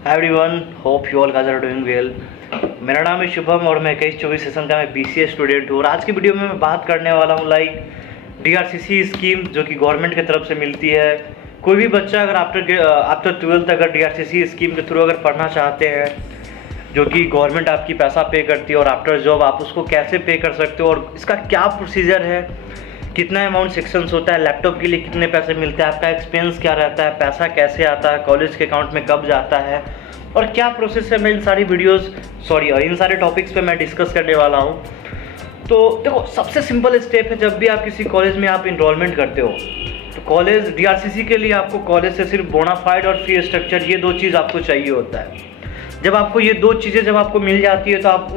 Hi everyone, hope you all guys are doing well. मेरा नाम है शुभम और मैं 21-24 सेशन का मैं बीसीए स्टूडेंट हूँ। और आज की वीडियो में मैं बात करने वाला हूँ डीआरसीसी स्कीम जो कि गवर्नमेंट की तरफ से मिलती है। कोई भी बच्चा अगर आफ्टर 12th अगर डीआरसीसी स्कीम के थ्रू अगर पढ़ना चाहते हैं, जो कि गवर्नमेंट आपकी पैसा पे करती है, और आफ्टर जॉब आप उसको कैसे पे कर सकते हो और इसका क्या प्रोसीजर है, कितना अमाउंट सेक्शंस होता है, लैपटॉप के लिए कितने पैसे मिलते हैं, आपका एक्सपेंस क्या रहता है, पैसा कैसे आता है, कॉलेज के अकाउंट में कब जाता है और क्या प्रोसेस है, मैं इन सारे टॉपिक्स पे मैं डिस्कस करने वाला हूँ। तो देखो, सबसे सिंपल स्टेप है, जब भी आप किसी कॉलेज में आप इनरोलमेंट करते हो तो कॉलेज डीआरसीसी के लिए आपको कॉलेज से सिर्फ बोनाफाइड और फी स्ट्रक्चर, ये दो चीज़ आपको चाहिए होता है। जब आपको ये दो चीज़ें जब आपको मिल जाती है तो आप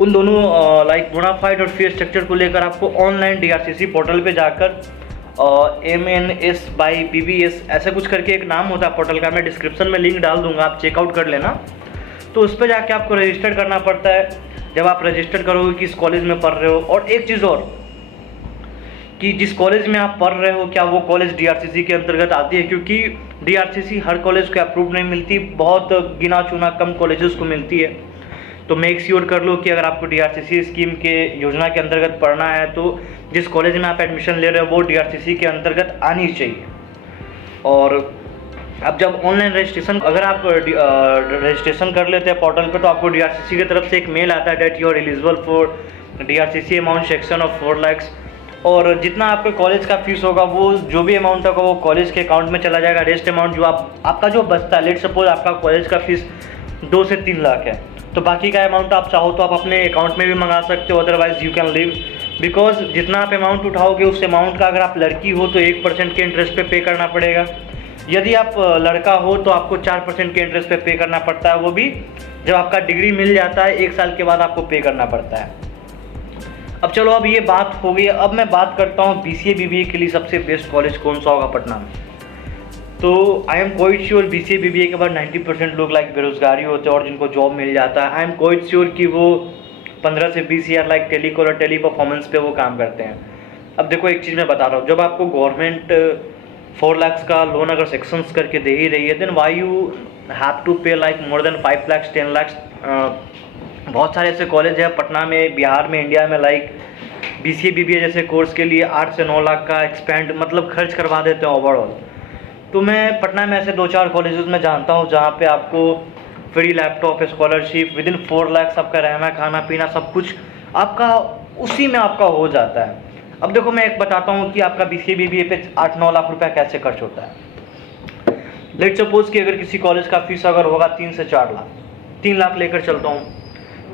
उन दोनों बोनाफाइड और फी स्ट्रक्चर को लेकर आपको ऑनलाइन डीआरसीसी पोर्टल पे जाकर MNS/BBS ऐसा कुछ करके एक नाम होता है पोर्टल का, मैं डिस्क्रिप्शन में लिंक डाल दूंगा, आप चेकआउट कर लेना। तो उस पर जाके आपको रजिस्टर करना पड़ता है। जब आप रजिस्टर करोगे किस कॉलेज में पढ़ रहे हो, और एक चीज़ और कि जिस कॉलेज में आप पढ़ रहे हो क्या वो कॉलेज डीआरसीसी के अंतर्गत आती है, क्योंकि डीआरसीसी हर कॉलेज को अप्रूव नहीं मिलती, बहुत गिना चुना कम कॉलेजेस को मिलती है। तो मेक श्योर कर लो कि अगर आपको डीआरसीसी स्कीम के योजना के अंतर्गत पढ़ना है तो जिस कॉलेज में आप एडमिशन ले रहे हो वो डीआरसीसी के अंतर्गत आनी चाहिए। और अब जब ऑनलाइन रजिस्ट्रेशन अगर आप रजिस्ट्रेशन कर लेते हैं पोर्टल पे, तो आपको डीआरसीसी की तरफ से एक मेल आता है that you are eligible for DRCC amount section of 4 lakh. और जितना आपके कॉलेज का फीस होगा वो जो भी अमाउंट होगा वो कॉलेज के अकाउंट में चला जाएगा। रेस्ट अमाउंट जो आपका जो बचता है, लेट सपोज आपका कॉलेज का फीस 2 से 3 लाख है, तो बाकी का अमाउंट आप चाहो तो आप अपने अकाउंट में भी मंगा सकते हो, otherwise you can leave. Because जितना आप अमाउंट उठाओगे उस अमाउंट का अगर आप लड़की हो तो 1% के इंटरेस्ट पे करना पड़ेगा, यदि आप लड़का हो तो आपको 4% के इंटरेस्ट पे करना पड़ता है, वो भी जब आपका डिग्री मिल जाता है 1 साल के बाद आपको पे करना पड़ता है। अब चलो, अब ये बात हो गई, अब मैं बात करता हूँ बीसीए बीबीए के लिए सबसे बेस्ट कॉलेज कौन सा होगा पटना में। तो I am quite sure BCA BBA के बाद 90% लोग बेरोजगारी होते हैं और जिनको जॉब मिल जाता है। आई एम क्वाइट श्योर कि वो 15 से 20 ईयर टेलीकॉल और टेली परफॉर्मेंस पे वो काम करते हैं। अब देखो, एक चीज़ मैं बता रहा हूँ, जब आपको गवर्नमेंट 4 लाख का लोन अगर सेक्शंस करके दे ही रही है, then why you have to pay more then 5 lakh 10 lakh. बहुत सारे ऐसे कॉलेज हैं पटना में, बिहार में, इंडिया में, बीसीए बीबीए जैसे कोर्स के लिए 8 से 9 लाख का एक्सपेंड खर्च करवा देते हैं ओवरऑल। तो मैं पटना में ऐसे 2-4 कॉलेजेस में जानता हूँ जहाँ पे आपको free laptop, scholarship, within 4 lakh आपका रहना खाना पीना सब कुछ आपका उसी में आपका हो जाता है। अब देखो, मैं एक बताता हूँ कि आपका बीसीए बीबीए पे 8-9 लाख रुपया कैसे खर्च होता है। लेट सपोज कि अगर किसी कॉलेज का फीस अगर होगा 3 से 4 लाख, 3 लाख लेकर चलता हूँ,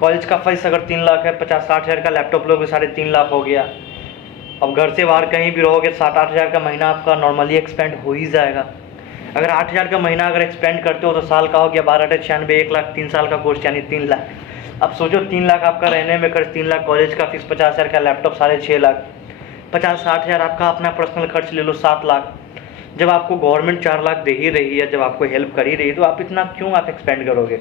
कॉलेज का फीस अगर 3 लाख है, 50-60 हज़ार का लैपटॉप लोगे, 3.5 लाख हो गया। अब घर से बाहर कहीं भी रहोगे 7-8 हज़ार का महीना आपका नॉर्मली एक्सपेंड हो ही जाएगा। अगर 8 हज़ार का महीना अगर एक्सपेंड करते हो तो साल का हो गया 12-96, 1 लाख, 3 साल का कोर्स यानी 3 लाख। अब सोचो 3 लाख आपका रहने में खर्च, 3 लाख कॉलेज का फीस, 50 हज़ार का लैपटॉप, 6.5 लाख, 50-60 हज़ार आपका अपना पर्सनल खर्च ले लो 7 लाख। जब आपको गवर्नमेंट 4 लाख दे ही रही है, जब आपको हेल्प कर ही रही है, तो आप इतना क्यों आप एक्सपेंड करोगे।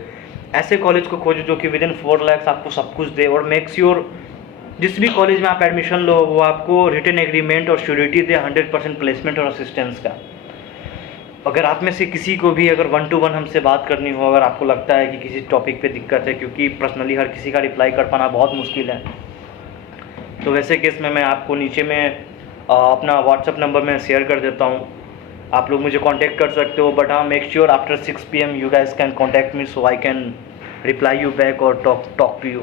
ऐसे कॉलेज को खोजो जो कि विदिन 4 लाख आपको सब कुछ दे, और मेक श्योर जिस भी कॉलेज में आप एडमिशन लो वो आपको रिटन एग्रीमेंट और श्योरिटी दे 100% प्लेसमेंट और असिस्टेंस का। अगर आप में से किसी को भी अगर 1 to 1 हमसे बात करनी हो, अगर आपको लगता है कि किसी टॉपिक पे दिक्कत है, क्योंकि पर्सनली हर किसी का रिप्लाई कर पाना बहुत मुश्किल है, तो वैसे केस में मैं आपको नीचे में अपना व्हाट्सअप नंबर मैं शेयर कर देता हूँ, आप लोग मुझे कांटेक्ट कर सकते हो। बट हाँ, make sure after 6 PM you guys can contact me so I can reply you back और टॉक टू यू।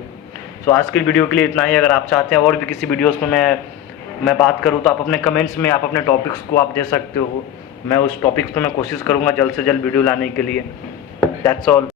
सो आज की वीडियो के लिए इतना ही। अगर आप चाहते हैं और भी किसी वीडियोस में मैं बात करूँ तो आप अपने कमेंट्स में आप अपने टॉपिक्स को आप दे सकते हो। मैं उस टॉपिक्स पे मैं कोशिश करूँगा जल्द से जल्द वीडियो लाने के लिए। That's all.